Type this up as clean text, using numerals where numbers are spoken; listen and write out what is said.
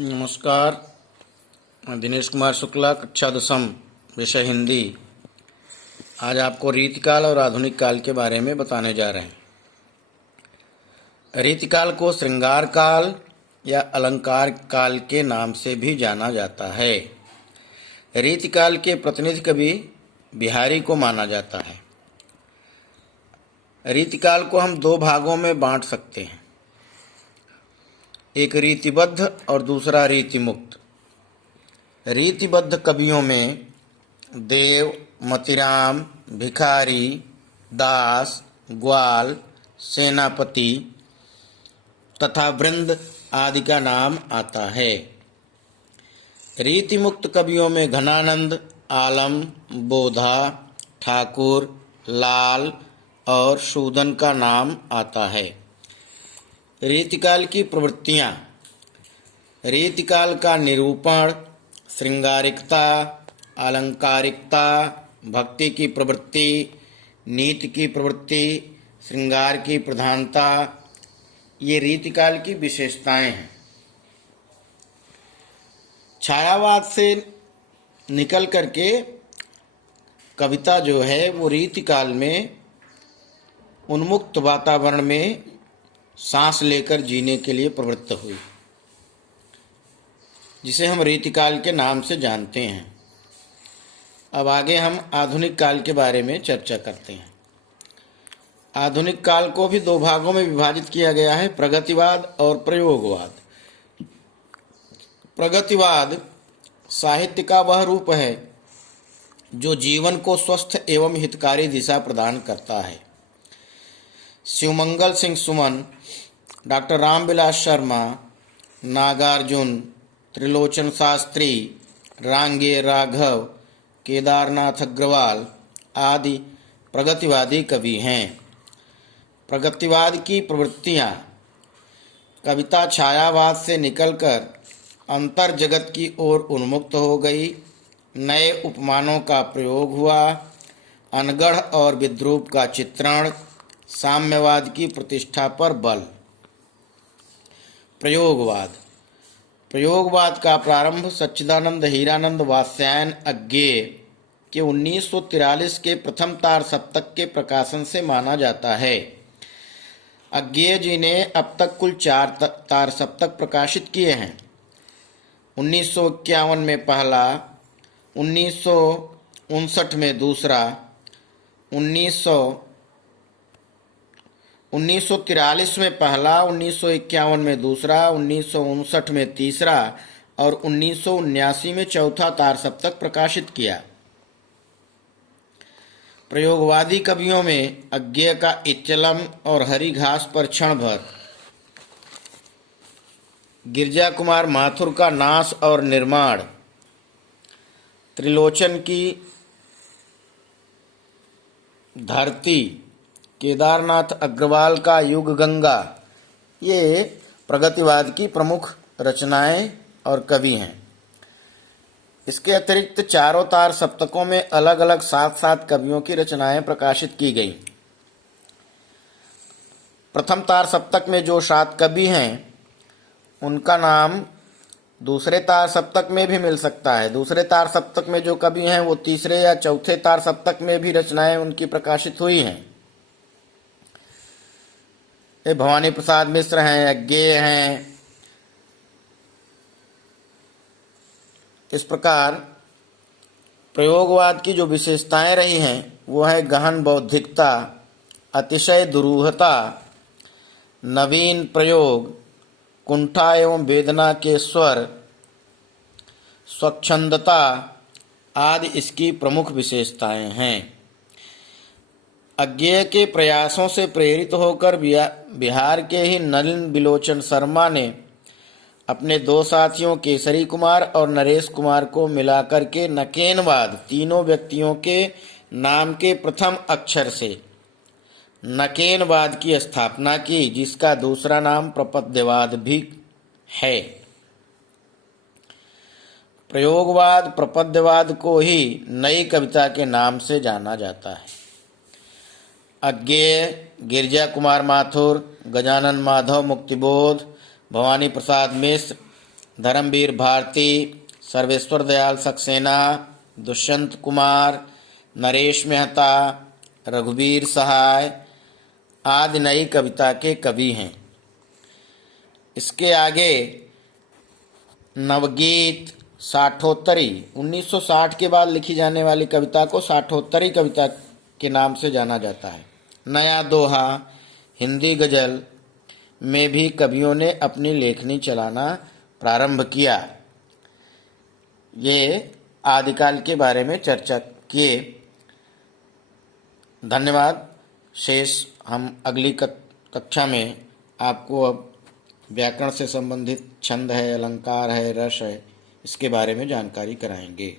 नमस्कार। मैं दिनेश कुमार शुक्ला, कक्षा 10 विषय हिंदी। आज आपको रीतिकाल और आधुनिक काल के बारे में बताने जा रहे हैं। रीतिकाल को श्रृंगार काल या अलंकार काल के नाम से भी जाना जाता है। रीतिकाल के प्रतिनिधि कवि बिहारी को माना जाता है। रीतिकाल को हम दो भागों में बांट सकते हैं, एक रीतिबद्ध और दूसरा रीतिमुक्त। रीतिबद्ध कवियों में देव, मतिराम, भिखारी, दास, ग्वाल, सेनापति तथा वृंद आदि का नाम आता है। रीतिमुक्त कवियों में घनानंद, आलम, बोधा, ठाकुर, लाल और शूदन का नाम आता है। रीतिकाल की प्रवृत्तियाँ। रीतिकाल का निरूपण श्रृंगारिकता, अलंकारिकता, भक्ति की प्रवृत्ति, नीति की प्रवृत्ति, श्रृंगार की प्रधानता, ये रीतिकाल की विशेषताएं हैं। छायावाद से निकल करके कविता जो है वो रीतिकाल में उन्मुक्त वातावरण में सांस लेकर जीने के लिए प्रवृत्त हुई, जिसे हम रीतिकाल के नाम से जानते हैं। अब आगे हम आधुनिक काल के बारे में चर्चा करते हैं। आधुनिक काल को भी दो भागों में विभाजित किया गया है, प्रगतिवाद और प्रयोगवाद। प्रगतिवाद साहित्य का वह रूप है जो जीवन को स्वस्थ एवं हितकारी दिशा प्रदान करता है। शिवमंगल सिंह सुमन, डॉक्टर रामविलास शर्मा, नागार्जुन, त्रिलोचन शास्त्री, रांगे राघव, केदारनाथ अग्रवाल आदि प्रगतिवादी कवि हैं। प्रगतिवाद की प्रवृत्तियाँ। कविता छायावाद से निकलकर अंतर जगत की ओर उन्मुक्त हो गई। नए उपमानों का प्रयोग हुआ। अनगढ़ और विद्रूप का चित्रण। साम्यवाद की प्रतिष्ठा पर बल। प्रयोगवाद। प्रयोगवाद का प्रारंभ सच्चिदानंद हीरानंद वात्स्यायन अज्ञेय के 1943 के प्रथम तार सप्तक के प्रकाशन से माना जाता है। अज्ञेय जी ने अब तक कुल 4 तार सप्तक प्रकाशित किए हैं। 1951 में पहला, 1959 में दूसरा, 1943 में पहला, 1951 में दूसरा, 1959 में तीसरा और 1979 में चौथा तार सप्तक प्रकाशित किया। प्रयोगवादी कवियों में अज्ञेय का इच्चलम और हरी घास पर क्षण भर, गिरजा कुमार माथुर का नाश और निर्माण, त्रिलोचन की धरती, केदारनाथ अग्रवाल का युग गंगा, ये प्रगतिवाद की प्रमुख रचनाएं और कवि हैं। इसके अतिरिक्त चारों तार सप्तकों में अलग अलग 7 कवियों की रचनाएं प्रकाशित की गईं। प्रथम तार सप्तक में जो 7 कवि हैं उनका नाम दूसरे तार सप्तक में भी मिल सकता है। दूसरे तार सप्तक में जो कवि हैं वो तीसरे या चौथे तार सप्तक में भी रचनाएं उनकी प्रकाशित हुई हैं। ये भवानी प्रसाद मिश्र हैं, अज्ञेय हैं। इस प्रकार प्रयोगवाद की जो विशेषताएं रही हैं वो है गहन बौद्धिकता, अतिशय दुरूहता, नवीन प्रयोग, कुंठा एवं वेदना के स्वर, स्वच्छंदता आदि इसकी प्रमुख विशेषताएं हैं। अज्ञेय के प्रयासों से प्रेरित होकर बिहार के ही नलिन बिलोचन शर्मा ने अपने 2 साथियों केसरी कुमार और नरेश कुमार को मिलाकर के नकेनवाद, तीनों व्यक्तियों के नाम के प्रथम अक्षर से नकेनवाद की स्थापना की, जिसका दूसरा नाम प्रपद्यवाद भी है। प्रयोगवाद, प्रपद्यवाद को ही नई कविता के नाम से जाना जाता है। अज्ञेय, गिरजा कुमार माथुर, गजानन माधव मुक्तिबोध, भवानी प्रसाद मिश्र, धर्मवीर भारती, सर्वेश्वर दयाल सक्सेना, दुष्यंत कुमार, नरेश मेहता, रघुवीर सहाय आदि नई कविता के कवि हैं। इसके आगे नवगीत, साठोत्तरी, 1960 के बाद लिखी जाने वाली कविता को साठोत्तरी कविता के नाम से जाना जाता है। नया दोहा, हिंदी गजल में भी कवियों ने अपनी लेखनी चलाना प्रारंभ किया। ये आदिकाल के बारे में चर्चा किए। धन्यवाद। शेष हम अगली कक्षा में आपको अब व्याकरण से संबंधित छंद है, अलंकार है, रस है, इसके बारे में जानकारी कराएंगे।